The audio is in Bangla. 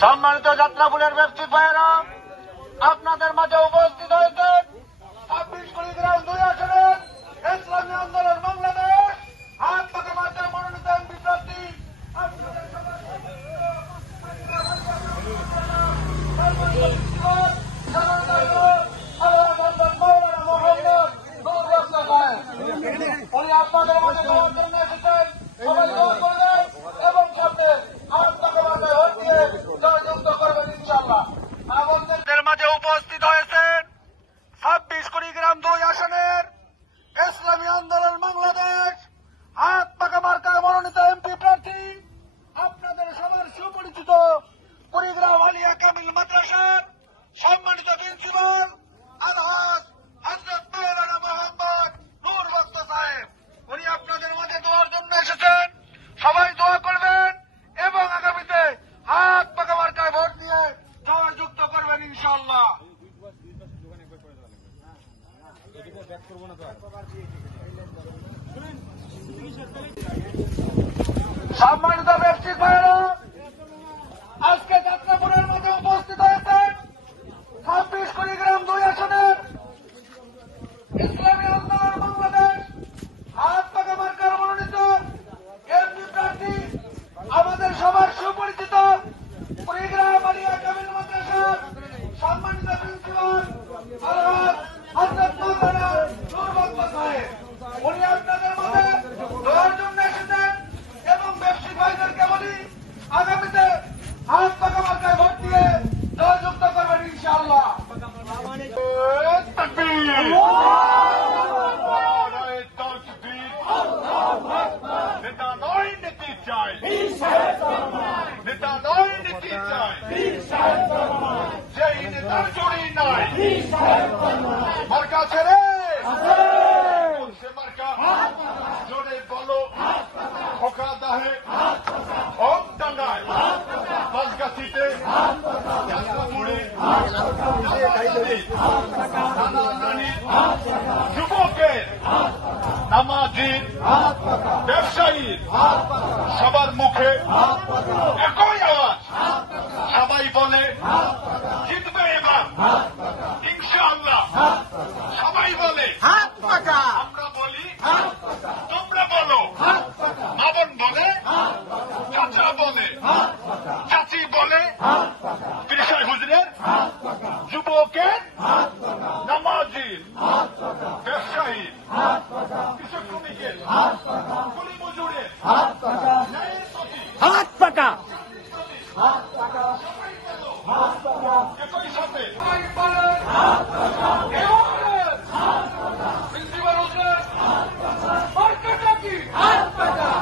সম্মানিত যাত্রাপুরের ব্যবসায়িক ভাইয়েরা, আপনাদের মাঝে উপস্থিত হয়েছেন 26 কুড়িগ্রাম 2 আসনের ইসলামী আন্দোলন বাংলাদেশ হাত পাকা মার্কায় মনোনীত এমপি প্রার্থী উনি আপনাদের মাঝে দেওয়ার জন্য এসেছেন। সবাই দোয়া করবেন এবং সামনে হাত পাকা মার্কায় ভোট দিয়ে জয়যুক্ত করবেন ইনশাআল্লাহ। আমাদের মাঝে উপস্থিত হয়েছেন 26 কুড়িগ্রাম 2 আসনের ইসলামী আন্দোলন বাংলাদেশ হাত পাকা মার্কায় মনোনীত এমপি প্রার্থী আপনাদের সবার সুপরিচিত কুড়িগ্রাম আলিয়া কামিল মাদ্রাসার সম্মানিত প্রিন্সিপাল আলহাজ হযরত মাওলানা মোহাম্মদ নূর বক্ত সাহেব। উনি আপনাদের মাঝে দোয়ার জন্য এসেছেন। সবাই দোয়া করবেন এবং আগামীতে হাত পাকা মার্কায় ভোট দিয়ে জয়যুক্ত করবেন ইনশাআল্লাহ। সম্মানিত ব্যবসায়িক ভাইয়েরা, আজকে যাত্রাপুরের মধ্যে উপস্থিত হয়েছেন 26 কুড়িগ্রাম 2 আসনের ইসলামী আন্দোলন বাংলাদেশ হাত পাকা মার্কার মনোনীত এমপি প্রার্থী আমাদের সবার সুপরিচিত কুড়িগ্রাম আলিয়া কামিল মাদ্রাসার সম্মানিত প্রিন্সিপাল আলহাজ হযরত মাওলানা নূর বক্ত সাহেব। উনি আপনাদের মাঝে দোয়ার জন্য এসেছেন এবং ব্যবসায়িক ভাইদেরকে বলি আগামীতে হাত পাকা মার্কায় ভোট দিয়ে জয়যুক্ত করবেন ইনশাআল্লাহ। নেতা নয় নীতি চাই, নেতা নয় নীতি চাই, সেই নেতার জড়ি নাই মার্কা ছেড়ে সে মার্কা জোরে বলো খোকা দাহে হোক ডাঙ্গায় বাসগাছিতে যাত্রাপুরে যুবকের নামাজির ব্যবসায়ীর সবার মুখে একই আওয়াজ, সবাই বলে জিতবে এবার ইনশাআল্লাহ। সবাই বলে হাত পাকা, আমরা বলি তোমরা বলো, মামন বলে, চাচা বলে, চাচি বলে, কৃষক হুজুরের, যুবকের, নামাজির, ব্যবসায়ীর, কৃষক শ্রমিকের, কুলি মজুরের হাত পাকা, একই সাথে প্রিন্সিপাল হুজুর মার্কাটা কি হাত পাকা।